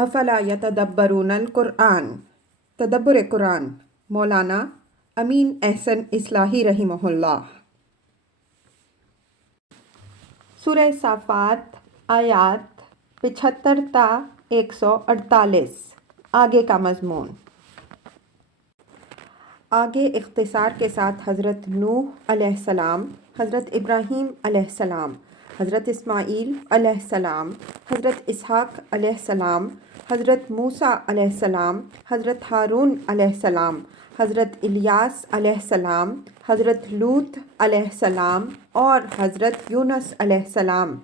افلا یتدبرون القرآن، تدبر قرآن، مولانا امین احسن اصلاحی رحمہ اللہ۔ سورہ صافات آیات 75 تا 148۔ آگے کا مضمون۔ آگے اختصار کے ساتھ حضرت نوح علیہ السلام، حضرت ابراہیم علیہ السلام، حضرت اسماعیل علیہ السلام، حضرت اسحاق علیہ السلام، حضرت موسیٰ علیہ السلام، حضرت ہارون علیہ السلام، حضرت الیاس علیہ السلام، حضرت لوط علیہ السلام اور حضرت یونس علیہ السلام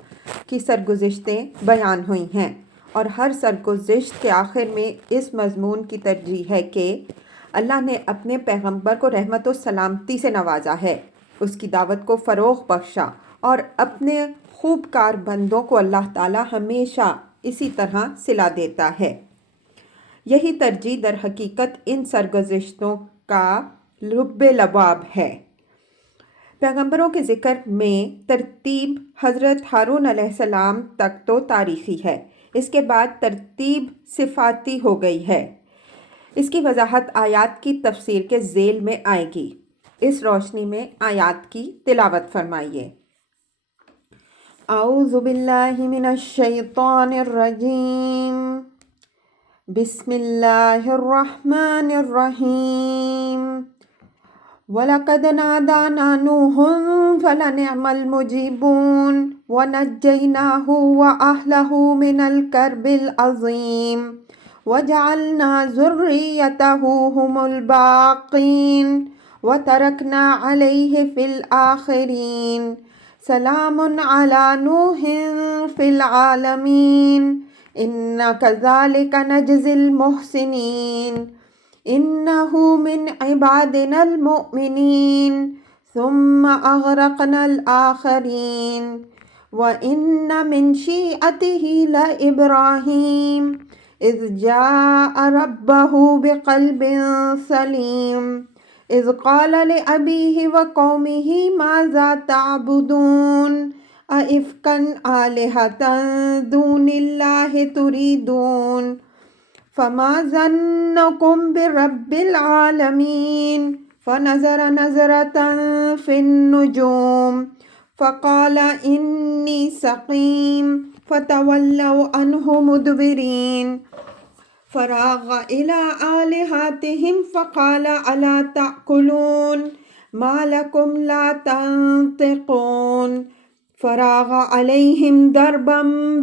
کی سرگزشتیں بیان ہوئی ہیں، اور ہر سرگزشت کے آخر میں اس مضمون کی ترجیح ہے کہ اللہ نے اپنے پیغمبر کو رحمت و سلامتی سے نوازا ہے، اس کی دعوت کو فروغ بخشا، اور اپنے خوب کار بندوں کو اللہ تعالی ہمیشہ اسی طرح صلہ دیتا ہے۔ یہی ترجیح در حقیقت ان سرگزشتوں کا لب لباب ہے۔ پیغمبروں کے ذکر میں ترتیب حضرت ہارون علیہ السلام تک تو تاریخی ہے، اس کے بعد ترتیب صفاتی ہو گئی ہے۔ اس کی وضاحت آیات کی تفسیر کے ذیل میں آئے گی۔ اس روشنی میں آیات کی تلاوت فرمائیے۔ اعوذ باللہ من الشیطان الرجیم، بسم اللہ الرحمن الرحیم۔ وَلَقَدْ نَادَانَا نُوحٌ فَلَنِعْمَ الْمُجِيبُونَ وَنَجَّيْنَاهُ وَأَهْلَهُ مِنَ الْكَرْبِ الْعَظِيمِ وَجَعَلْنَا ذُرِّيَّتَهُ هُمُ الْبَاقِينَ وَتَرَكْنَا عَلَيْهِ فِي الْآخِرِينَ سلام علی نوح فی العالمین انا کذالک نجزی المحسنین انہ من عبادنا المؤمنین ثم اغرقنا الآخرین وان من شیعته لابراہیم اذ جاء ربہ بقلب سلیم اذ قال لأبیہ وقومہ ماذا تعبدون أئفکا آلہۃ دون اللہ تریدون فما ظنکم برب العالمین فنظر نظرۃ فی النجوم فقال انی سقیم فتولوا عنہ مدبرین فراغ إلى آلهتهم فقال ألا تأكلون ما لكم لا تنطقون فراغ عليهم ضربا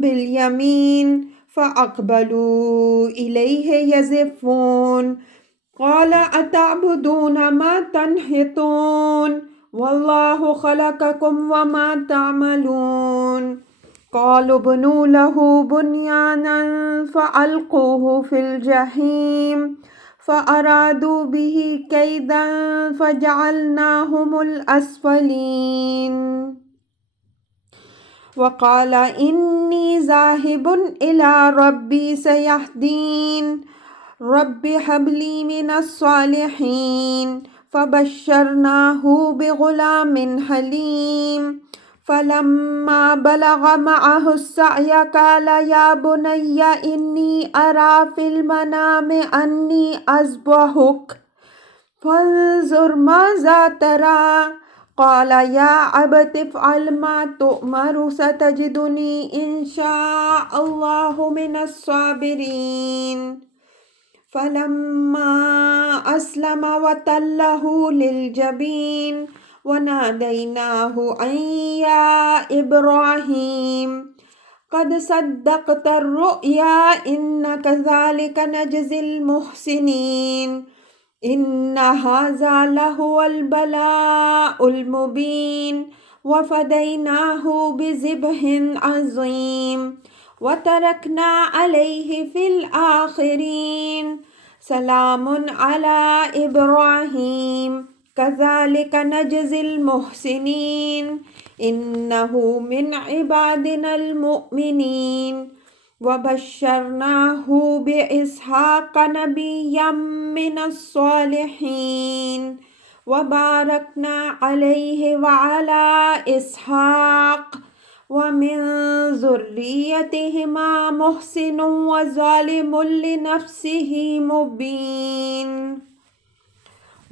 باليمين فأقبلوا إليه يزفون قال أتعبدون ما تنحتون والله خلقكم وما تعملون قالوا ابنوا له بنيانا فألقوه في الجحيم فأرادوا به كيدا فجعلناهم الأسفلين وقال إني ذاهب إلى ربي سيهدين رب هب لي من الصالحين فبشرناه بغلام حليم فلما بلغ معه السعي قال يا بني إني أرى في المنام أني أذبحك فانظر ماذا ترى قال يا أبت افعل ما تؤمر ستجدني إن شاء الله من الصابرين فلما أسلم وتله للجبين وناديناه أن يا إبراهيم قد صدقت الرؤيا إن كذلك نجزي المحسنين إن هذا لهو البلاء المبين وفديناه بذبح عظيم وتركنا عليه في الآخرين سلام على إبراهيم كذلك نجزي المحسنين إنه من عبادنا المؤمنين وبشرناه بإسحاق نبيا من الصالحين وباركنا عليه وعلى إسحاق ومن ذريتهما محسن وظالم لنفسه مبين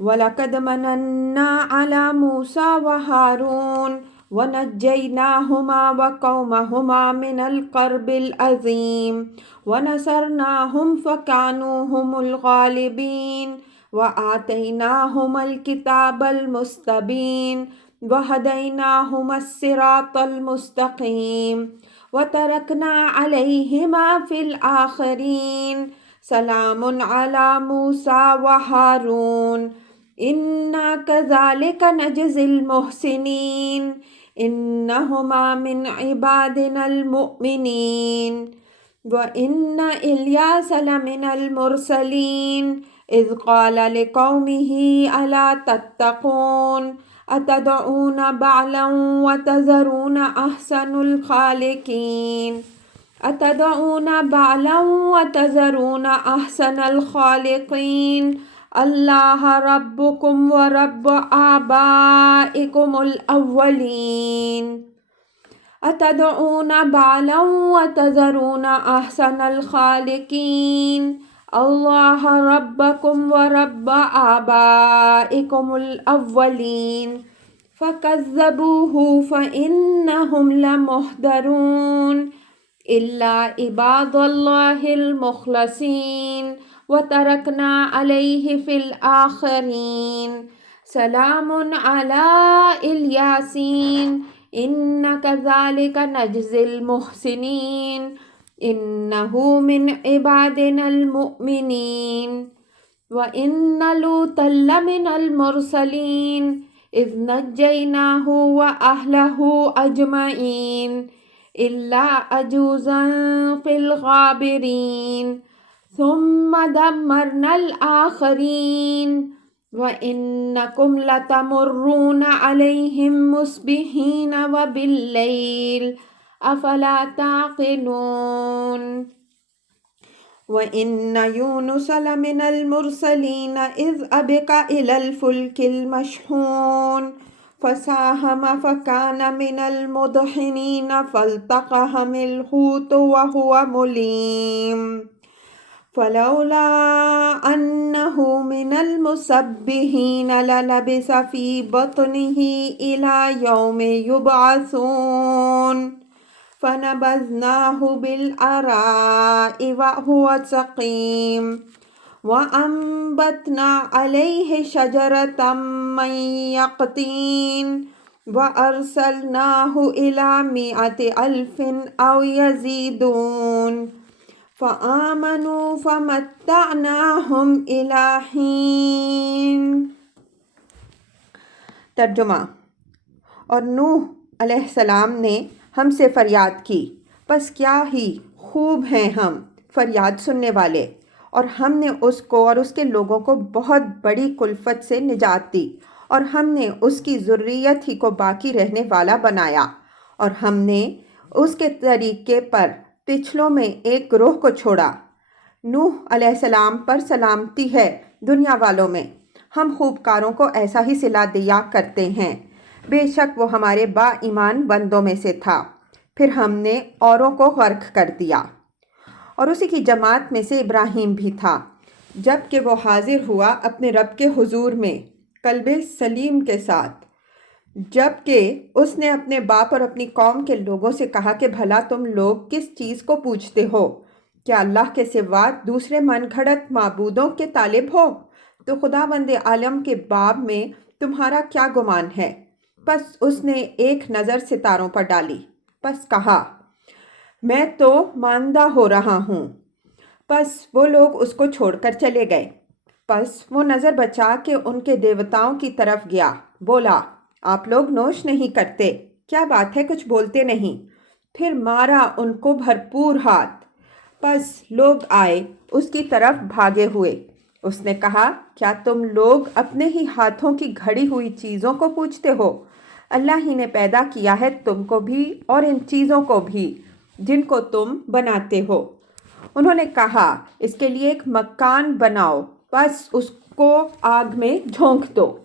وَلَقَدْ مَنَنَّا عَلَى مُوسَى وَهَارُونَ وَنَجَّيْنَاهُمَا وَقَوْمَهُمَا مِنَ الْكَرْبِ الْعَظِيمِ وَنَصَرْنَاهُمْ فَكَانُوا هُمُ الْغَالِبِينَ وَآتَيْنَاهُمَا الْكِتَابَ الْمُسْتَبِينَ وَهَدَيْنَاهُمَا الصِّرَاطَ الْمُسْتَقِيمَ وَتَرَكْنَا عَلَيْهِمَا فِي الْآخِرِينَ سلام علی موسیٰ وہارون انا کذالک نجزی المحسنین انہما من عبادنا المؤمنین وان الیاس لمن المرسلین اذ قال لقومه الا تتقون اتدعون بعلا وتذرون احسن الخالقین اتدعون بعلا وتذرون احسن الخالقین اللہ ربکم ورب آبائکم الاولین اتدعون بعلا وتذرون احسن الخالقین اللہ ربکم ورب آبائکم الاولین فکذبوہ فإنہم لمحضرون إلا عباد الله المخلصين وتركنا عليه في الآخرين سلام على الياسين إن كذلك نجزي المحسنين إنه من عبادنا المؤمنين وإن لوطا لمن المرسلين إذ نجيناه وأهله أجمعين إلا عجوزا في الغابرين ثم دمرنا الآخرين وإنكم لتمرون عليهم مصبحين وبالليل أفلا تعقلون وإن يونس لمن المرسلين إذ أبق إلى الفلك المشحون فساهم فكان من المدحنين فالتقمه الحوت وهو مليم فلولا أنه من المسبحين للبث في بطنه إلى يوم يبعثون فنبذناه بالعراء وهو سقيم وَأَنبَتْنَا عَلَيْهِ شَجَرَةً مِّن يَقْطِينٍ وَأَرْسَلْنَاهُ إِلَى 100,000 أَوْ يَزِيدُونَ فَآمَنُوا فَمَتَّعْنَاهُمْ إِلَى حِينٍ۔ ترجمہ۔ اور نوح علیہ السلام نے ہم سے فریاد کی، پس کیا ہی خوب ہیں ہم فریاد سننے والے، اور ہم نے اس کو اور اس کے لوگوں کو بہت بڑی کلفت سے نجات دی، اور ہم نے اس کی ذریت ہی کو باقی رہنے والا بنایا، اور ہم نے اس کے طریقے پر پچھلوں میں ایک گروہ کو چھوڑا۔ نوح علیہ السلام پر سلامتی ہے دنیا والوں میں، ہم خوبکاروں کو ایسا ہی صلہ دیا کرتے ہیں، بے شک وہ ہمارے با ایمان بندوں میں سے تھا، پھر ہم نے اوروں کو غرق کر دیا۔ اور اسی کی جماعت میں سے ابراہیم بھی تھا، جب کہ وہ حاضر ہوا اپنے رب کے حضور میں قلب سلیم کے ساتھ، جب کہ اس نے اپنے باپ اور اپنی قوم کے لوگوں سے کہا کہ بھلا تم لوگ کس چیز کو پوچھتے ہو؟ کیا اللہ کے سوا دوسرے من گھڑت معبودوں کے طالب ہو؟ تو خداوند عالم کے باب میں تمہارا کیا گمان ہے؟ پس اس نے ایک نظر ستاروں پر ڈالی، پس کہا میں تو ماندہ ہو رہا ہوں۔ پس وہ لوگ اس کو چھوڑ کر چلے گئے۔ پس وہ نظر بچا کے ان کے دیوتاؤں کی طرف گیا، بولا آپ لوگ نوش نہیں کرتے، کیا بات ہے کچھ بولتے نہیں؟ پھر مارا ان کو بھرپور ہاتھ۔ پس لوگ آئے اس کی طرف بھاگے ہوئے۔ اس نے کہا کیا تم لوگ اپنے ہی ہاتھوں کی گھڑی ہوئی چیزوں کو پوجتے ہو؟ اللہ ہی نے پیدا کیا ہے تم کو بھی اور ان چیزوں کو بھی جن کو تم بناتے ہو۔ انہوں نے کہا اس کے لیے ایک مکان بناؤ، پس اس کو آگ میں جھونک دو۔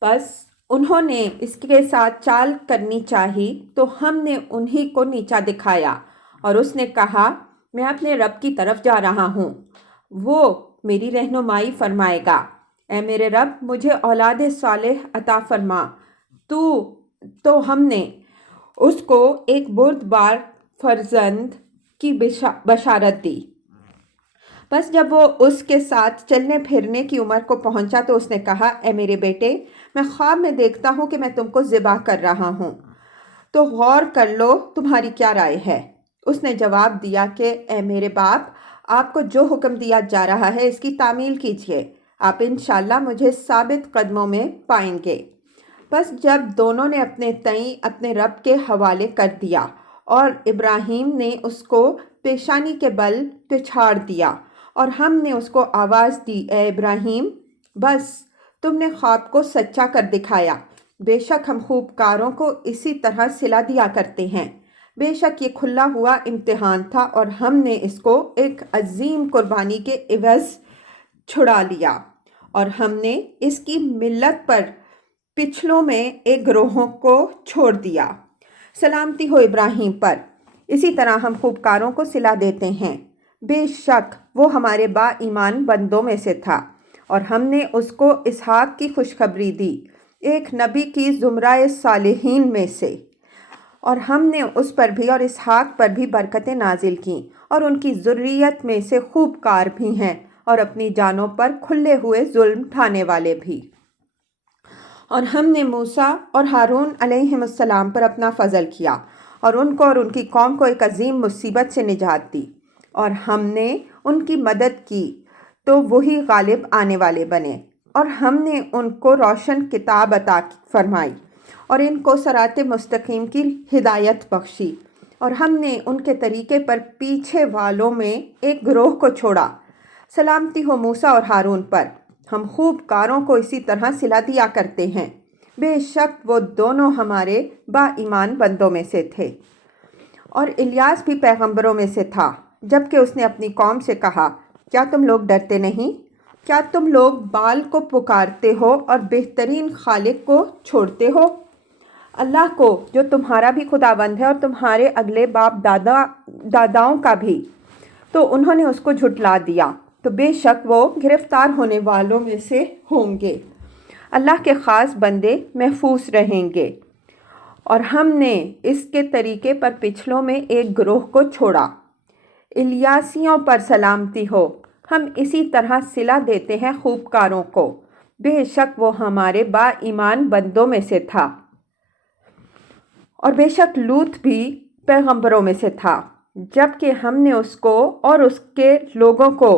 پس انہوں نے اس کے ساتھ چال کرنی چاہی تو ہم نے انہی کو نیچا دکھایا، اور اس نے کہا میں اپنے رب کی طرف جا رہا ہوں، وہ میری رہنمائی فرمائے گا۔ اے میرے رب مجھے اولاد صالح عطا فرما۔ تو ہم نے اس کو ایک بردبار فرزند کی بشارت دی۔ بس جب وہ اس کے ساتھ چلنے پھرنے کی عمر کو پہنچا تو اس نے کہا اے میرے بیٹے، میں خواب میں دیکھتا ہوں کہ میں تم کو ذبح کر رہا ہوں، تو غور کر لو تمہاری کیا رائے ہے؟ اس نے جواب دیا کہ اے میرے باپ، آپ کو جو حکم دیا جا رہا ہے اس کی تعمیل کیجیے، آپ انشاءاللہ مجھے ثابت قدموں میں پائیں گے۔ بس جب دونوں نے اپنے تئیں اپنے رب کے حوالے کر دیا اور ابراہیم نے اس کو پیشانی کے بل پچھاڑ دیا، اور ہم نے اس کو آواز دی اے ابراہیم، بس تم نے خواب کو سچا کر دکھایا، بے شک ہم خوب کاروں کو اسی طرح صلہ دیا کرتے ہیں۔ بے شک یہ کھلا ہوا امتحان تھا اور ہم نے اس کو ایک عظیم قربانی کے عوض چھڑا لیا، اور ہم نے اس کی ملت پر پچھلوں میں ایک گروہوں کو چھوڑ دیا۔ سلامتی ہو ابراہیم پر، اسی طرح ہم خوب کاروں کو صلہ دیتے ہیں۔ بے شک وہ ہمارے با ایمان بندوں میں سے تھا، اور ہم نے اس کو اسحاق کی خوشخبری دی، ایک نبی کی زمرہ صالحین میں سے، اور ہم نے اس پر بھی اور اسحاق پر بھی برکتیں نازل کیں، اور ان کی ذریت میں سے خوب کار بھی ہیں اور اپنی جانوں پر کھلے ہوئے ظلم ڈھانے والے بھی۔ اور ہم نے موسیٰ اور ہارون علیہم السلام پر اپنا فضل کیا، اور ان کو اور ان کی قوم کو ایک عظیم مصیبت سے نجات دی، اور ہم نے ان کی مدد کی تو وہی غالب آنے والے بنے، اور ہم نے ان کو روشن کتاب عطا فرمائی اور ان کو صراط مستقیم کی ہدایت بخشی، اور ہم نے ان کے طریقے پر پیچھے والوں میں ایک گروہ کو چھوڑا۔ سلامتی ہو موسیٰ اور ہارون پر، ہم خوب کاروں کو اسی طرح صلہ دیا کرتے ہیں، بے شک وہ دونوں ہمارے با ایمان بندوں میں سے تھے۔ اور الیاس بھی پیغمبروں میں سے تھا، جبکہ اس نے اپنی قوم سے کہا کیا تم لوگ ڈرتے نہیں؟ کیا تم لوگ بال کو پکارتے ہو اور بہترین خالق کو چھوڑتے ہو؟ اللہ کو جو تمہارا بھی خداوند ہے اور تمہارے اگلے باپ داداؤں کا بھی۔ تو انہوں نے اس کو جھٹلا دیا، تو بے شک وہ گرفتار ہونے والوں میں سے ہوں گے۔ اللہ کے خاص بندے محفوظ رہیں گے۔ اور ہم نے اس کے طریقے پر پچھلوں میں ایک گروہ کو چھوڑا۔ الیاسیوں پر سلامتی ہو، ہم اسی طرح صلہ دیتے ہیں خوب کاروں کو، بے شک وہ ہمارے با ایمان بندوں میں سے تھا۔ اور بے شک لوط بھی پیغمبروں میں سے تھا، جبکہ ہم نے اس کو اور اس کے لوگوں کو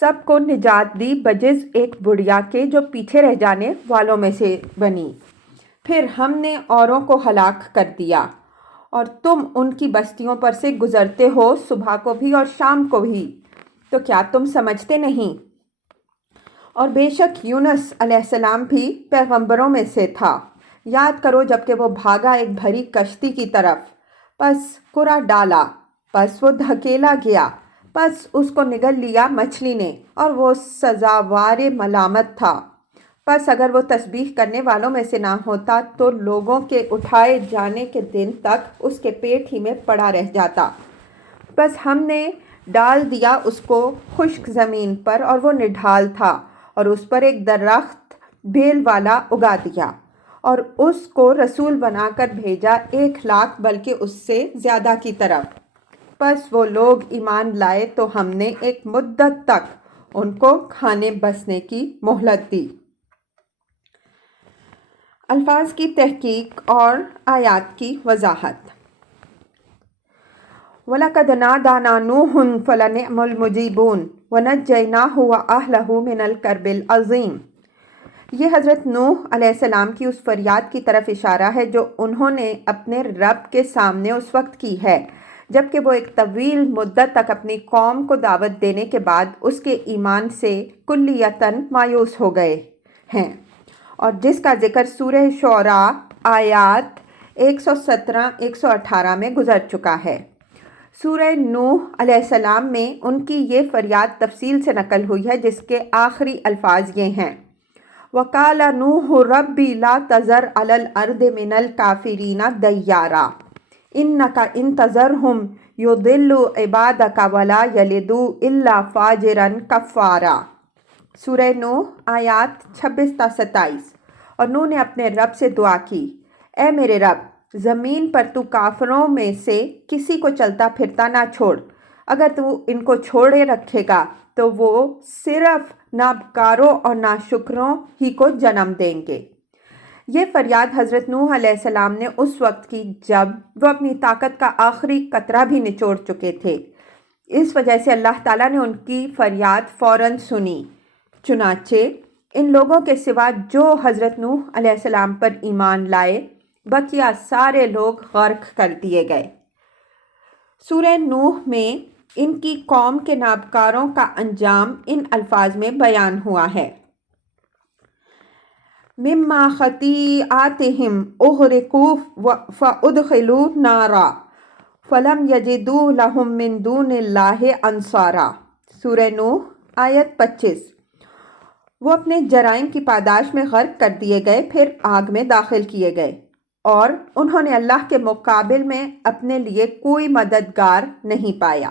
سب کو نجات دی بجز ایک بڑھیا کے جو پیچھے رہ جانے والوں میں سے بنی۔ پھر ہم نے اوروں کو ہلاک کر دیا، اور تم ان کی بستیوں پر سے گزرتے ہو صبح کو بھی اور شام کو بھی، تو کیا تم سمجھتے نہیں؟ اور بے شک یونس علیہ السلام بھی پیغمبروں میں سے تھا۔ یاد کرو جبکہ وہ بھاگا ایک بھری کشتی کی طرف، پس کرا ڈالا، پس وہ دھکیلا گیا، پس اس کو نگل لیا مچھلی نے، اور وہ سزاوار ملامت تھا۔ پس اگر وہ تسبیح کرنے والوں میں سے نہ ہوتا تو لوگوں کے اٹھائے جانے کے دن تک اس کے پیٹ ہی میں پڑا رہ جاتا۔ بس ہم نے ڈال دیا اس کو خشک زمین پر، اور وہ نڈھال تھا، اور اس پر ایک درخت بیل والا اگا دیا، اور اس کو رسول بنا کر بھیجا 1,00,000 بلکہ اس سے زیادہ کی طرف۔ پس وہ لوگ ایمان لائے تو ہم نے ایک مدت تک ان کو کھانے بسنے کی مہلت دی۔ الفاظ کی تحقیق اور آیات کی وضاحت۔ وَلَقَدْ نَادَانَا نُوحٌ فَلَنِعْمَ الْمُجِيبُونَ وَنَجَّيْنَاهُ وَأَهْلَهُ مِنَ الْكَرْبِ الْعَظِيمِ۔ یہ حضرت نوح علیہ السلام کی اس فریاد کی طرف اشارہ ہے جو انہوں نے اپنے رب کے سامنے اس وقت کی ہے جبکہ وہ ایک طویل مدت تک اپنی قوم کو دعوت دینے کے بعد اس کے ایمان سے کلیتاً مایوس ہو گئے ہیں، اور جس کا ذکر سورہ شعراء آیات 117-118 میں گزر چکا ہے۔ سورہ نوح علیہ السلام میں ان کی یہ فریاد تفصیل سے نقل ہوئی ہے، جس کے آخری الفاظ یہ ہیں وقال نوح ربی لا تذر علی الارض من الکافرین دیارا انک ان تذرہم یضلوا عبادک ولا یلدوا الا فاجرا کفارا۔ سورہ نوح آیات 26 تا 27۔ اور نوح نے اپنے رب سے دعا کی، اے میرے رب، زمین پر تو کافروں میں سے کسی کو چلتا پھرتا نہ چھوڑ، اگر تو ان کو چھوڑے رکھے گا تو وہ صرف نابکاروں اور ناشکروں ہی کو جنم دیں گے۔ یہ فریاد حضرت نوح علیہ السلام نے اس وقت کی جب وہ اپنی طاقت کا آخری قطرہ بھی نچوڑ چکے تھے۔ اس وجہ سے اللہ تعالیٰ نے ان کی فریاد فوراً سنی۔ چنانچہ ان لوگوں کے سوا جو حضرت نوح علیہ السلام پر ایمان لائے، بقیہ سارے لوگ غرق کر دیے گئے۔ سورہ نوح میں ان کی قوم کے نابکاروں کا انجام ان الفاظ میں بیان ہوا ہے، مما خطیئاتہم اغرقوا فادخلوا نارا فلم یجدوا لہم من دون اللہ انصارا۔ سورہ نوح آیت 25۔ وہ اپنے جرائم کی پاداش میں غرق کر دیے گئے، پھر آگ میں داخل کیے گئے اور انہوں نے اللہ کے مقابل میں اپنے لیے کوئی مددگار نہیں پایا۔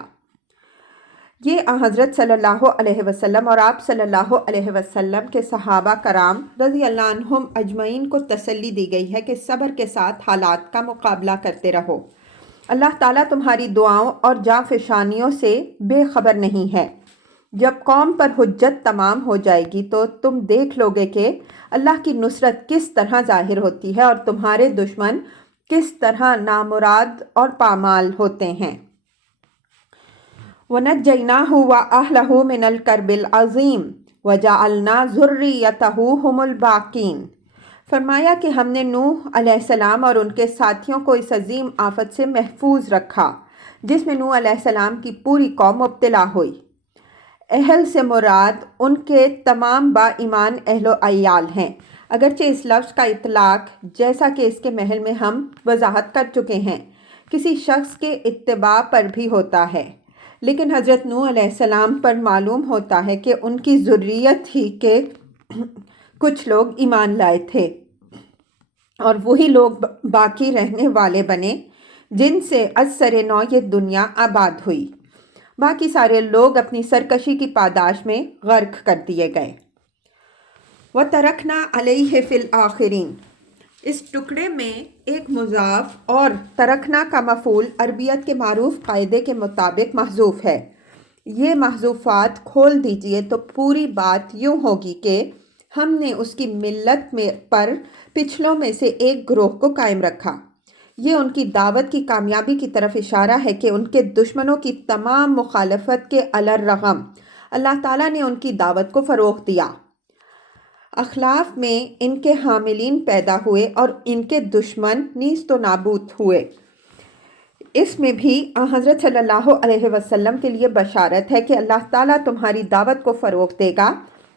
یہ حضرت صلی اللہ علیہ وسلم اور آپ صلی اللہ علیہ وسلم کے صحابہ کرام رضی اللہ عنہم اجمعین کو تسلی دی گئی ہے کہ صبر کے ساتھ حالات کا مقابلہ کرتے رہو۔ اللہ تعالیٰ تمہاری دعاؤں اور جاں فشانیوں سے بے خبر نہیں ہے۔ جب قوم پر حجت تمام ہو جائے گی تو تم دیکھ لو گے کہ اللہ کی نصرت کس طرح ظاہر ہوتی ہے اور تمہارے دشمن کس طرح نامراد اور پامال ہوتے ہیں۔ وَنَجَّيْنَاهُ وَأَهْلَهُ مِنَ الْكَرْبِ الْعَظِيمِ وَجَعَلْنَا ذُرِّيَّتَهُ هُمُ الْبَاقِينَ۔ فرمایا کہ ہم نے نوح علیہ السلام اور ان کے ساتھیوں کو اس عظیم آفت سے محفوظ رکھا جس میں نوح علیہ السلام کی پوری قوم مبتلا ہوئی۔ اہل سے مراد ان کے تمام با ایمان اہل و عیال ہیں، اگرچہ اس لفظ کا اطلاق جیسا کہ اس کے محل میں ہم وضاحت کر چکے ہیں کسی شخص کے اتباع پر بھی ہوتا ہے، لیکن حضرت نوح علیہ السلام پر معلوم ہوتا ہے کہ ان کی ذریت ہی کے کچھ لوگ ایمان لائے تھے اور وہی لوگ باقی رہنے والے بنے جن سے از سر نو یہ دنیا آباد ہوئی۔ باقی سارے لوگ اپنی سرکشی کی پاداش میں غرق کر دیے گئے۔ وَتَرَكْنَا عَلَيْهِ فِي الْآخِرِينَ۔ اس ٹکڑے میں ایک مضاف اور ترکنا کا مفعول عربیت کے معروف قاعدے کے مطابق محذوف ہے۔ یہ محذوفات کھول دیجئے تو پوری بات یوں ہوگی کہ ہم نے اس کی ملت پر پچھلوں میں سے ایک گروہ کو قائم رکھا۔ یہ ان کی دعوت کی کامیابی کی طرف اشارہ ہے کہ ان کے دشمنوں کی تمام مخالفت کے علی الرغم اللہ تعالیٰ نے ان کی دعوت کو فروغ دیا۔ اخلاف میں ان کے حاملین پیدا ہوئے اور ان کے دشمن نیست و نابود ہوئے۔ اس میں بھی حضرت صلی اللہ علیہ وسلم کے لیے بشارت ہے کہ اللہ تعالیٰ تمہاری دعوت کو فروغ دے گا،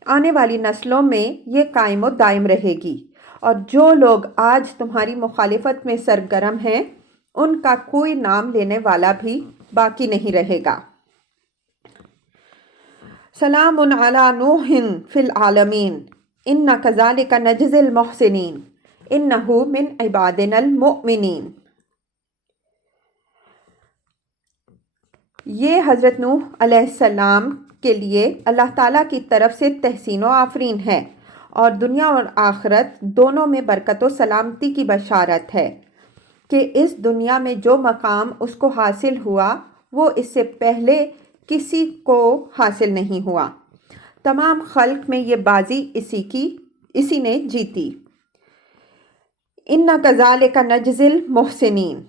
آنے والی نسلوں میں یہ قائم و دائم رہے گی، اور جو لوگ آج تمہاری مخالفت میں سرگرم ہیں ان کا کوئی نام لینے والا بھی باقی نہیں رہے گا۔ سلام علی نوح فی العالمین انا کذالک نجزی المحسنین انہ من عبادنا المؤمنین۔ یہ حضرت نوح علیہ السلام کے لیے اللہ تعالیٰ کی طرف سے تحسین و آفرین ہے اور دنیا اور آخرت دونوں میں برکت و سلامتی کی بشارت ہے کہ اس دنیا میں جو مقام اس کو حاصل ہوا وہ اس سے پہلے کسی کو حاصل نہیں ہوا۔ تمام خلق میں یہ بازی اسی نے جیتی۔ اِنَّا كَذَلِكَ نَجْزِي الْمُحْسِنِينَ۔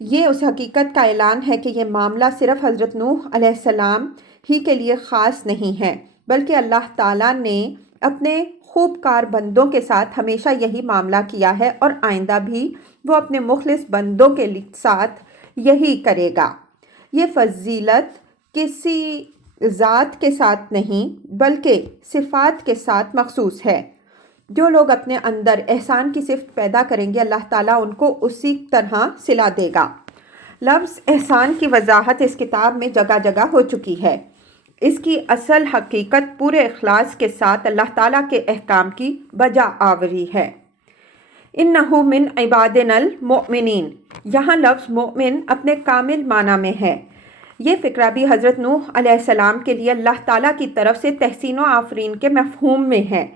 یہ اس حقیقت کا اعلان ہے کہ یہ معاملہ صرف حضرت نوح علیہ السلام ہی کے لیے خاص نہیں ہے، بلکہ اللہ تعالیٰ نے اپنے خوب کار بندوں کے ساتھ ہمیشہ یہی معاملہ کیا ہے اور آئندہ بھی وہ اپنے مخلص بندوں کے ساتھ یہی کرے گا۔ یہ فضیلت کسی ذات کے ساتھ نہیں بلکہ صفات کے ساتھ مخصوص ہے۔ جو لوگ اپنے اندر احسان کی صفت پیدا کریں گے اللہ تعالیٰ ان کو اسی طرح صلہ دے گا۔ لفظ احسان کی وضاحت اس کتاب میں جگہ جگہ ہو چکی ہے۔ اس کی اصل حقیقت پورے اخلاص کے ساتھ اللہ تعالیٰ کے احکام کی بجا آوری ہے۔ اِنَّهُ مِنْ عِبَادِنَا الْمُؤْمِنِينَ، یہاں لفظ مؤمن اپنے کامل معنی میں ہے۔ یہ فقرہ بھی حضرت نوح علیہ السلام کے لیے اللہ تعالیٰ کی طرف سے تحسین و آفرین کے مفہوم میں ہے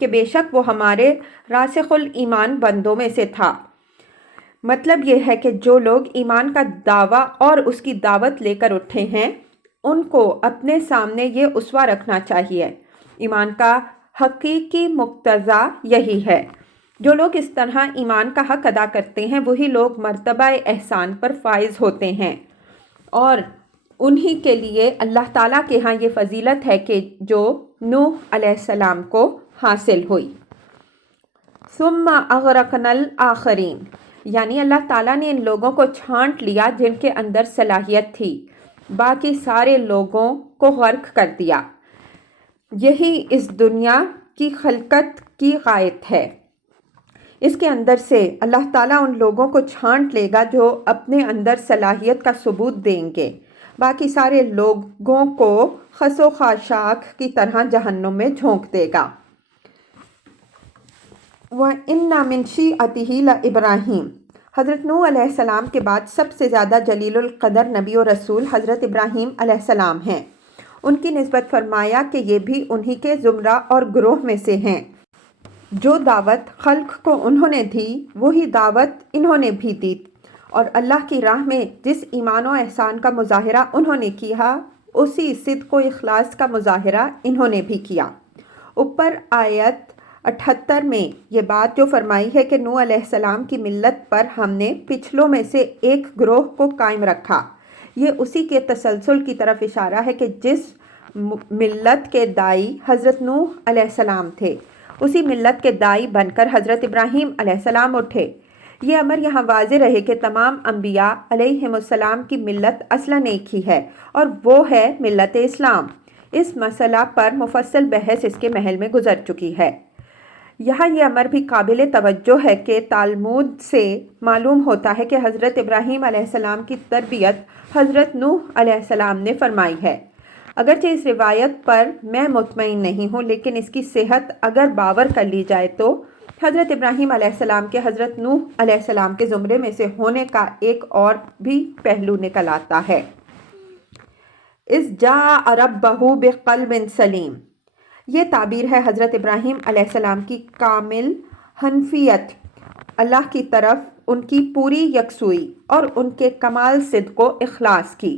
کہ بے شک وہ ہمارے راسخ الایمان بندوں میں سے تھا۔ مطلب یہ ہے کہ جو لوگ ایمان کا دعویٰ اور اس کی دعوت لے کر اٹھے ہیں ان کو اپنے سامنے یہ اسوہ رکھنا چاہیے۔ ایمان کا حقیقی مقتضا یہی ہے۔ جو لوگ اس طرح ایمان کا حق ادا کرتے ہیں وہی لوگ مرتبہ احسان پر فائز ہوتے ہیں، اور انہی کے لیے اللہ تعالیٰ کے ہاں یہ فضیلت ہے کہ جو نوح علیہ السلام کو حاصل ہوئی۔ ثم اغرقنا الآخرین، یعنی اللہ تعالیٰ نے ان لوگوں کو چھانٹ لیا جن کے اندر صلاحیت تھی، باقی سارے لوگوں کو غرق کر دیا۔ یہی اس دنیا کی خلقت کی غایت ہے۔ اس کے اندر سے اللہ تعالیٰ ان لوگوں کو چھانٹ لے گا جو اپنے اندر صلاحیت کا ثبوت دیں گے، باقی سارے لوگوں کو خس و خاشاک کی طرح جہنم میں جھونک دے گا۔ وَإِنَّ مِن شِيعَتِهِ لَإِبْرَاهِيمَ، حضرت نوح علیہ السلام کے بعد سب سے زیادہ جلیل القدر نبی و رسول حضرت ابراہیم علیہ السلام ہیں۔ ان کی نسبت فرمایا کہ یہ بھی انہی کے زمرہ اور گروہ میں سے ہیں۔ جو دعوت خلق کو انہوں نے دی وہی دعوت انہوں نے بھی دی، اور اللہ کی راہ میں جس ایمان و احسان کا مظاہرہ انہوں نے کیا اسی صدق و اخلاص کا مظاہرہ انہوں نے بھی کیا۔ اوپر آیت 78 میں یہ بات جو فرمائی ہے کہ نوح علیہ السلام کی ملت پر ہم نے پچھلوں میں سے ایک گروہ کو قائم رکھا، یہ اسی کے تسلسل کی طرف اشارہ ہے کہ جس ملت کے دائی حضرت نوح علیہ السلام تھے اسی ملت کے دائی بن کر حضرت ابراہیم علیہ السلام اٹھے۔ یہ امر یہاں واضح رہے کہ تمام انبیاء علیہم السلام کی ملت اصلاً ایک ہی ہے اور وہ ہے ملت اسلام۔ اس مسئلہ پر مفصل بحث اس کے محل میں گزر چکی ہے۔ یہاں یہ امر بھی قابل توجہ ہے کہ تالمود سے معلوم ہوتا ہے کہ حضرت ابراہیم علیہ السلام کی تربیت حضرت نوح علیہ السلام نے فرمائی ہے۔ اگرچہ اس روایت پر میں مطمئن نہیں ہوں، لیکن اس کی صحت اگر باور کر لی جائے تو حضرت ابراہیم علیہ السلام کے حضرت نوح علیہ السلام کے زمرے میں سے ہونے کا ایک اور بھی پہلو نکل آتا ہے۔ اذ جاء ربہ بقلب سلیم، یہ تعبیر ہے حضرت ابراہیم علیہ السلام کی کامل حنفیت، اللہ کی طرف ان کی پوری یکسوئی اور ان کے کمال صدق و اخلاص کی۔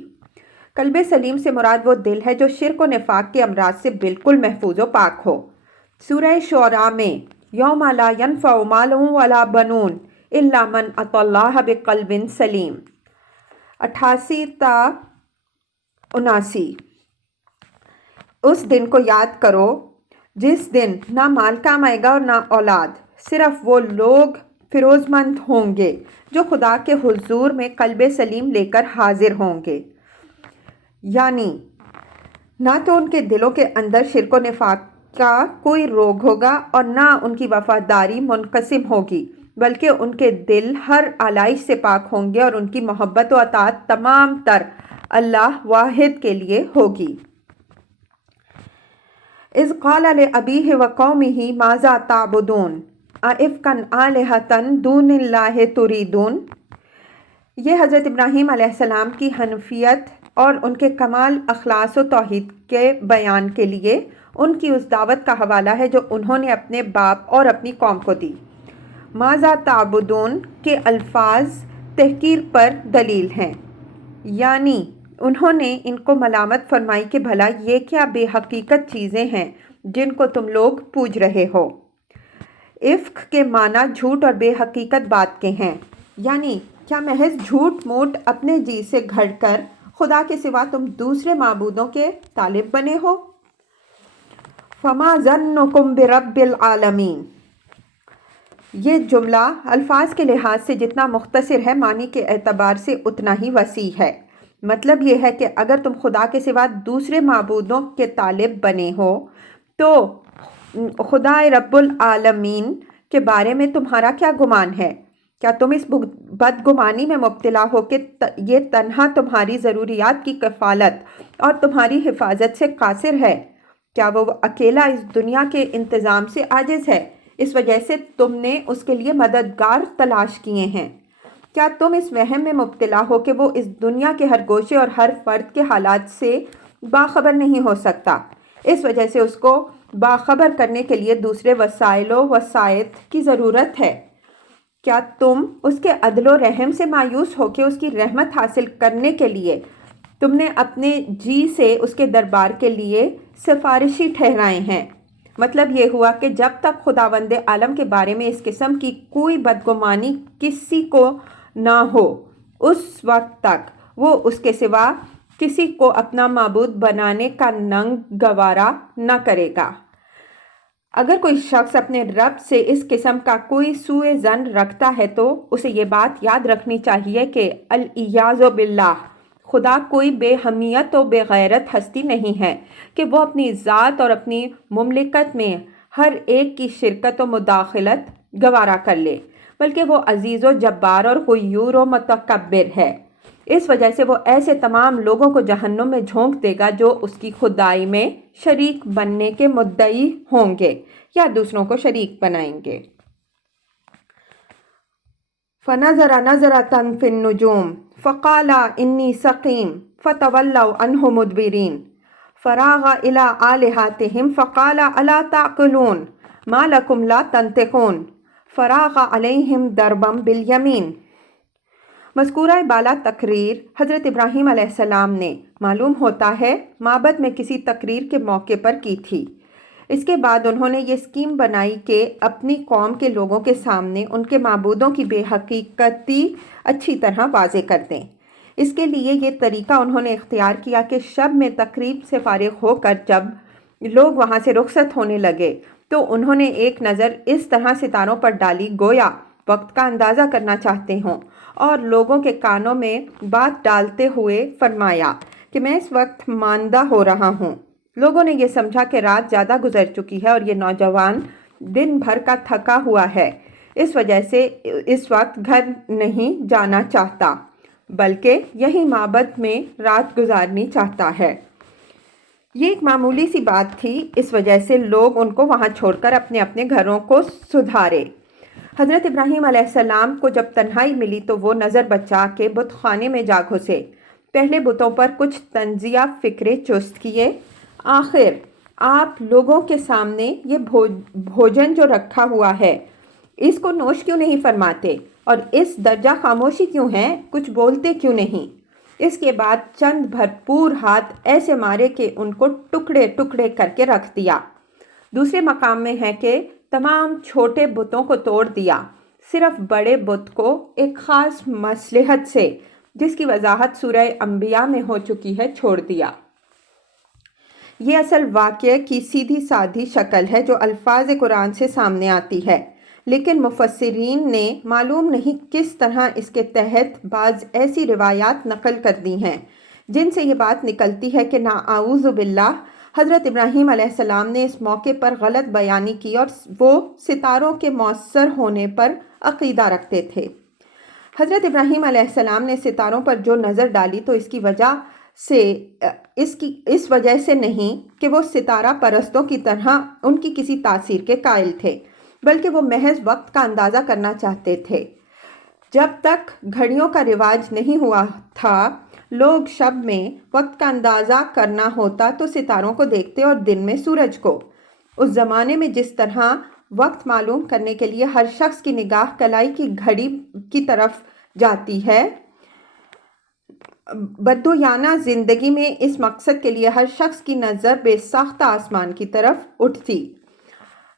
قلب سلیم سے مراد وہ دل ہے جو شرک و نفاق کے امراض سے بالکل محفوظ و پاک ہو۔ سورہ شعراء میں یوم لا ینفع مال ولا بنون الا من اتی اللہ بقلب سلیم 88 تا 79، اس دن کو یاد کرو جس دن نہ مال کام آئے گا اور نہ اولاد، صرف وہ لوگ فیروز مند ہوں گے جو خدا کے حضور میں قلب سلیم لے کر حاضر ہوں گے۔ یعنی نہ تو ان کے دلوں کے اندر شرک و نفاق کا کوئی روگ ہوگا اور نہ ان کی وفاداری منقسم ہوگی، بلکہ ان کے دل ہر آلائش سے پاک ہوں گے اور ان کی محبت و اطاعت تمام تر اللہ واحد کے لیے ہوگی۔ اذ قال لأبیہ وقومہ ماذا تعبدون ائفکا آلہۃ دون اللہ تریدون، یہ حضرت ابراہیم علیہ السلام کی حنفیت اور ان کے کمال اخلاص و توحید کے بیان کے لیے ان کی اس دعوت کا حوالہ ہے جو انہوں نے اپنے باپ اور اپنی قوم کو دی۔ ماذا تعبدون کے الفاظ تحقیر پر دلیل ہیں، یعنی انہوں نے ان کو ملامت فرمائی کہ بھلا یہ کیا بے حقیقت چیزیں ہیں جن کو تم لوگ پوج رہے ہو۔ افک کے معنی جھوٹ اور بے حقیقت بات کے ہیں، یعنی کیا محض جھوٹ موٹ اپنے جی سے گھڑ کر خدا کے سوا تم دوسرے معبودوں کے طالب بنے ہو۔ فما ظنکم برب العالمین، یہ جملہ الفاظ کے لحاظ سے جتنا مختصر ہے معنی کے اعتبار سے اتنا ہی وسیع ہے۔ مطلب یہ ہے کہ اگر تم خدا کے سوا دوسرے معبودوں کے طالب بنے ہو تو خدا رب العالمین کے بارے میں تمہارا کیا گمان ہے؟ کیا تم اس بدگمانی میں مبتلا ہو کہ یہ تنہا تمہاری ضروریات کی کفالت اور تمہاری حفاظت سے قاصر ہے؟ کیا وہ اکیلا اس دنیا کے انتظام سے عاجز ہے؟ اس وجہ سے تم نے اس کے لیے مددگار تلاش کیے ہیں۔ کیا تم اس وہم میں مبتلا ہو کہ وہ اس دنیا کے ہر گوشے اور ہر فرد کے حالات سے باخبر نہیں ہو سکتا؟ اس وجہ سے اس کو باخبر کرنے کے لیے دوسرے وسائل و وسائط کی ضرورت ہے۔ کیا تم اس کے عدل و رحم سے مایوس ہو کہ اس کی رحمت حاصل کرنے کے لیے تم نے اپنے جی سے اس کے دربار کے لیے سفارشی ٹھہرائے ہیں؟ مطلب یہ ہوا کہ جب تک خداوند عالم کے بارے میں اس قسم کی کوئی بدگمانی کسی کو نہ ہو، اس وقت تک وہ اس کے سوا کسی کو اپنا معبود بنانے کا ننگ گوارا نہ کرے گا۔ اگر کوئی شخص اپنے رب سے اس قسم کا کوئی سوء ظن رکھتا ہے تو اسے یہ بات یاد رکھنی چاہیے کہ العیاذ باللہ خدا کوئی بے حمیت و بے غیرت ہستی نہیں ہے کہ وہ اپنی ذات اور اپنی مملکت میں ہر ایک کی شرکت و مداخلت گوارا کر لے، بلکہ وہ عزیز و جبار اور غیور و متکبر ہے۔ اس وجہ سے وہ ایسے تمام لوگوں کو جہنم میں جھونک دے گا جو اس کی خدائی میں شریک بننے کے مدعی ہوں گے یا دوسروں کو شریک بنائیں گے۔ فَنَظَرَ نَظْرَةً فِي النُّجُومِ فَقَالَ إِنِّي سَقِيمٌ فَتَوَلَّوْا عَنْهُ مُدْبِرِينَ فَرَاغَ إِلَىٰ آلِهَتِهِمْ فَقَالَ أَلَا تَعْقِلُونَ مَا لَكُمْ لَا تَنطِقُونَ فَرَاغَ عَلَيْهِمْ ضَرْبًا بِالْيَمِينِ۔ مذکورہ بالا تقریر حضرت ابراہیم علیہ السلام نے معلوم ہوتا ہے معبد میں کسی تقریر کے موقع پر کی تھی۔ اس کے بعد انہوں نے یہ اسکیم بنائی کہ اپنی قوم کے لوگوں کے سامنے ان کے معبودوں کی بے حقیقتی اچھی طرح واضح کر دیں۔ اس کے لیے یہ طریقہ انہوں نے اختیار کیا کہ شب میں تقریب سے فارغ ہو کر جب لوگ وہاں سے رخصت ہونے لگے تو انہوں نے ایک نظر اس طرح ستاروں پر ڈالی گویا وقت کا اندازہ کرنا چاہتے ہوں، اور لوگوں کے کانوں میں بات ڈالتے ہوئے فرمایا کہ میں اس وقت ماندہ ہو رہا ہوں۔ لوگوں نے یہ سمجھا کہ رات زیادہ گزر چکی ہے اور یہ نوجوان دن بھر کا تھکا ہوا ہے، اس وجہ سے اس وقت گھر نہیں جانا چاہتا بلکہ یہی معبد میں رات گزارنی چاہتا ہے۔ یہ ایک معمولی سی بات تھی، اس وجہ سے لوگ ان کو وہاں چھوڑ کر اپنے اپنے گھروں کو سدھارے۔ حضرت ابراہیم علیہ السلام کو جب تنہائی ملی تو وہ نظر بچا کے بت خانے میں جا گھسے۔ پہلے بتوں پر کچھ طنزیہ فکرے چست کیے، آخر آپ لوگوں کے سامنے یہ بھوجن جو رکھا ہوا ہے اس کو نوش کیوں نہیں فرماتے، اور اس درجہ خاموشی کیوں ہے، کچھ بولتے کیوں نہیں؟ اس کے بعد چند بھرپور ہاتھ ایسے مارے کہ ان کو ٹکڑے ٹکڑے کر کے رکھ دیا۔ دوسرے مقام میں ہے کہ تمام چھوٹے بتوں کو توڑ دیا، صرف بڑے بت کو ایک خاص مصلحت سے جس کی وضاحت سورہ انبیاء میں ہو چکی ہے چھوڑ دیا۔ یہ اصل واقعے کی سیدھی سادھی شکل ہے جو الفاظ قرآن سے سامنے آتی ہے، لیکن مفسرین نے معلوم نہیں کس طرح اس کے تحت بعض ایسی روایات نقل کر دی ہیں جن سے یہ بات نکلتی ہے کہ نعوذ باللہ حضرت ابراہیم علیہ السلام نے اس موقع پر غلط بیانی کی اور وہ ستاروں کے مؤثر ہونے پر عقیدہ رکھتے تھے۔ حضرت ابراہیم علیہ السلام نے ستاروں پر جو نظر ڈالی تو اس وجہ سے نہیں کہ وہ ستارہ پرستوں کی طرح ان کی کسی تاثیر کے قائل تھے، بلکہ وہ محض وقت کا اندازہ کرنا چاہتے تھے۔ جب تک گھڑیوں کا رواج نہیں ہوا تھا، لوگ شب میں وقت کا اندازہ کرنا ہوتا تو ستاروں کو دیکھتے اور دن میں سورج کو۔ اس زمانے میں جس طرح وقت معلوم کرنے کے لیے ہر شخص کی نگاہ کلائی کی گھڑی کی طرف جاتی ہے، بدویانہ زندگی میں اس مقصد کے لیے ہر شخص کی نظر بے ساختہ آسمان کی طرف اٹھتی۔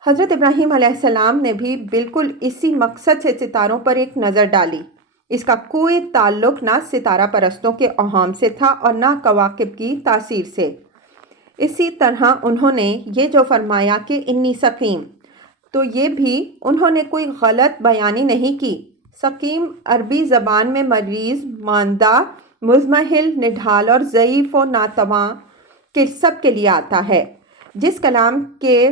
حضرت ابراہیم علیہ السلام نے بھی بالکل اسی مقصد سے ستاروں پر ایک نظر ڈالی۔ اس کا کوئی تعلق نہ ستارہ پرستوں کے اوہام سے تھا اور نہ کواکب کی تاثیر سے۔ اسی طرح انہوں نے یہ جو فرمایا کہ انی سقیم، تو یہ بھی انہوں نے کوئی غلط بیانی نہیں کی۔ سقیم عربی زبان میں مریض، ماندہ، مضمحل، نڈھال اور ضعیف و ناتواں کے سب کے لیے آتا ہے۔ جس کلام کے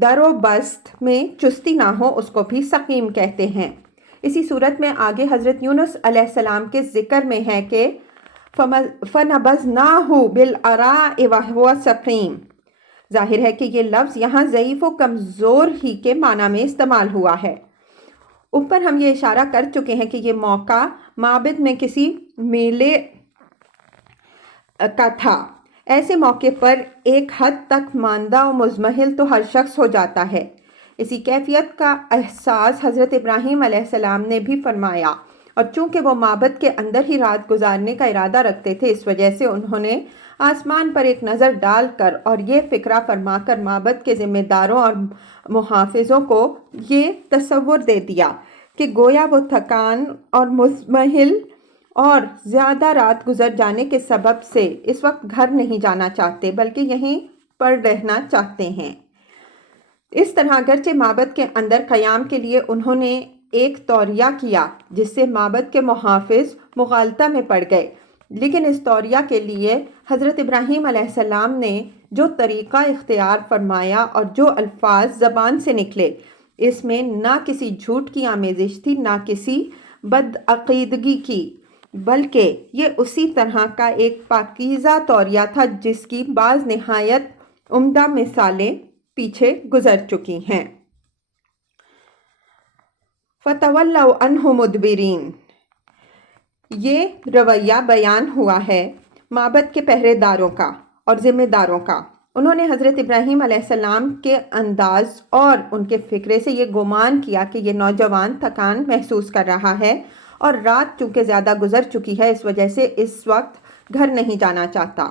در و بست میں چستی نہ ہو اس کو بھی سقیم کہتے ہیں۔ اسی صورت میں آگے حضرت یونس علیہ السلام کے ذکر میں ہے کہ فَنَبَذْنَاهُ بِالْعَرَاءِ وَهُوَ سَقِيمٌ۔ ظاہر ہے کہ یہ لفظ یہاں ضعیف و کمزور ہی کے معنی میں استعمال ہوا ہے۔ اوپر ہم یہ اشارہ کر چکے ہیں کہ یہ موقع معبد میں کسی میلے کا تھا۔ ایسے موقع پر ایک حد تک ماندہ و مضمحل تو ہر شخص ہو جاتا ہے۔ اسی کیفیت کا احساس حضرت ابراہیم علیہ السلام نے بھی فرمایا، اور چونکہ وہ معبد کے اندر ہی رات گزارنے کا ارادہ رکھتے تھے، اس وجہ سے انہوں نے آسمان پر ایک نظر ڈال کر اور یہ فکرہ فرما کر معبد کے ذمہ داروں اور محافظوں کو یہ تصور دے دیا کہ گویا وہ تھکان اور مضمحل اور زیادہ رات گزر جانے کے سبب سے اس وقت گھر نہیں جانا چاہتے بلکہ یہیں پر رہنا چاہتے ہیں۔ اس طرح اگرچہ معبد کے اندر قیام کے لیے انہوں نے ایک توریہ کیا جس سے معبد کے محافظ مغالطہ میں پڑ گئے، لیکن اس توریہ کے لیے حضرت ابراہیم علیہ السلام نے جو طریقہ اختیار فرمایا اور جو الفاظ زبان سے نکلے، اس میں نہ کسی جھوٹ کی آمیزش تھی، نہ کسی بدعقیدگی کی، بلکہ یہ اسی طرح کا ایک پاکیزہ توریہ تھا جس کی بعض نہایت عمدہ مثالیں پیچھے گزر چکی ہیں۔ فَتَوَلَّوْا عَنْهُ مُدْبِرِينَ۔ یہ رویہ بیان ہوا ہے معبد کے پہرے داروں کا اور ذمہ داروں کا۔ انہوں نے حضرت ابراہیم علیہ السلام کے انداز اور ان کے فکرے سے یہ گمان کیا کہ یہ نوجوان تھکان محسوس کر رہا ہے اور رات چونکہ زیادہ گزر چکی ہے اس وجہ سے اس وقت گھر نہیں جانا چاہتا۔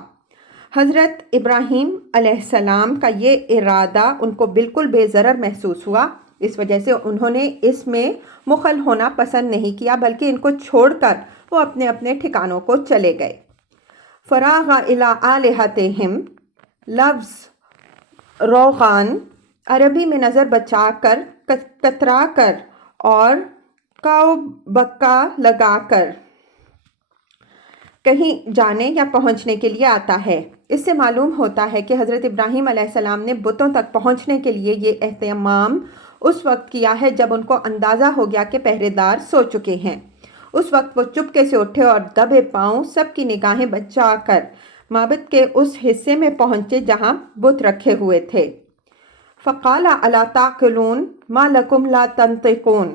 حضرت ابراہیم علیہ السلام کا یہ ارادہ ان کو بالکل بے ضرر محسوس ہوا، اس وجہ سے انہوں نے اس میں مخل ہونا پسند نہیں کیا بلکہ ان کو چھوڑ کر وہ اپنے اپنے ٹھکانوں کو چلے گئے۔ فراغ الی آلہتہم، لفظ روغان عربی میں نظر بچا کر، کترا کر اور کاؤ بکا لگا کر کہیں جانے یا پہنچنے کے لیے آتا ہے۔ اس سے معلوم ہوتا ہے کہ حضرت ابراہیم علیہ السلام نے بتوں تک پہنچنے کے لیے یہ اہتمام اس وقت کیا ہے جب ان کو اندازہ ہو گیا کہ پہرے دار سو چکے ہیں۔ اس وقت وہ چپکے سے اٹھے اور دبے پاؤں سب کی نگاہیں بچا کر معبد کے اس حصے میں پہنچے جہاں بت رکھے ہوئے تھے۔ فَقَالَ أَلَا تَعْقِلُونَ مَا لَكُمْ لَا تَنطِقُونَ۔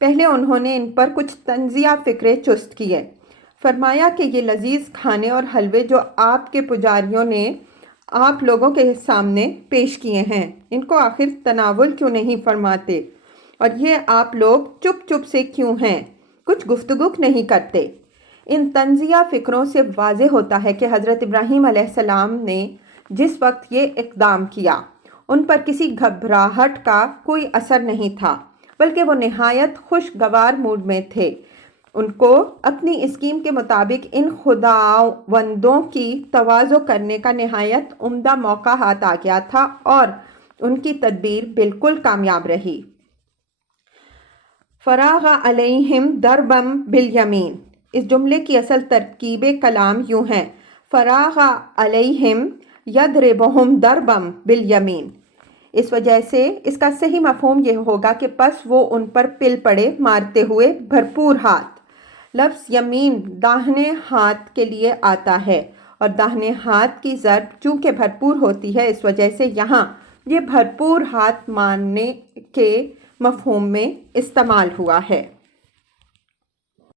پہلے انہوں نے ان پر کچھ طنزیہ فکرے چست کیے۔ فرمایا کہ یہ لذیذ کھانے اور حلوے جو آپ کے پجاریوں نے آپ لوگوں کے سامنے پیش کیے ہیں، ان کو آخر تناول کیوں نہیں فرماتے، اور یہ آپ لوگ چپ چپ سے کیوں ہیں، کچھ گفتگو نہیں کرتے۔ ان طنزیہ فکروں سے واضح ہوتا ہے کہ حضرت ابراہیم علیہ السلام نے جس وقت یہ اقدام کیا ان پر کسی گھبراہٹ کا کوئی اثر نہیں تھا، بلکہ وہ نہایت خوشگوار موڈ میں تھے۔ ان کو اپنی اسکیم کے مطابق ان خداوندوں کی تواضع کرنے کا نہایت عمدہ موقع ہاتھ آ گیا تھا اور ان کی تدبیر بالکل کامیاب رہی۔ فراغ علیہم ضربا بالیمین۔ اس جملے کی اصل ترکیب کلام یوں ہے: فراغ علیہم یضربہم ضربا بالیمین۔ اس وجہ سے اس کا صحیح مفہوم یہ ہوگا کہ پس وہ ان پر پل پڑے مارتے ہوئے بھرپور ہاتھ۔ لفظ یمین داہنے ہاتھ کے لیے آتا ہے اور داہنے ہاتھ کی ضرب چونکہ بھرپور ہوتی ہے اس وجہ سے یہاں یہ بھرپور ہاتھ مارنے کے مفہوم میں استعمال ہوا ہے۔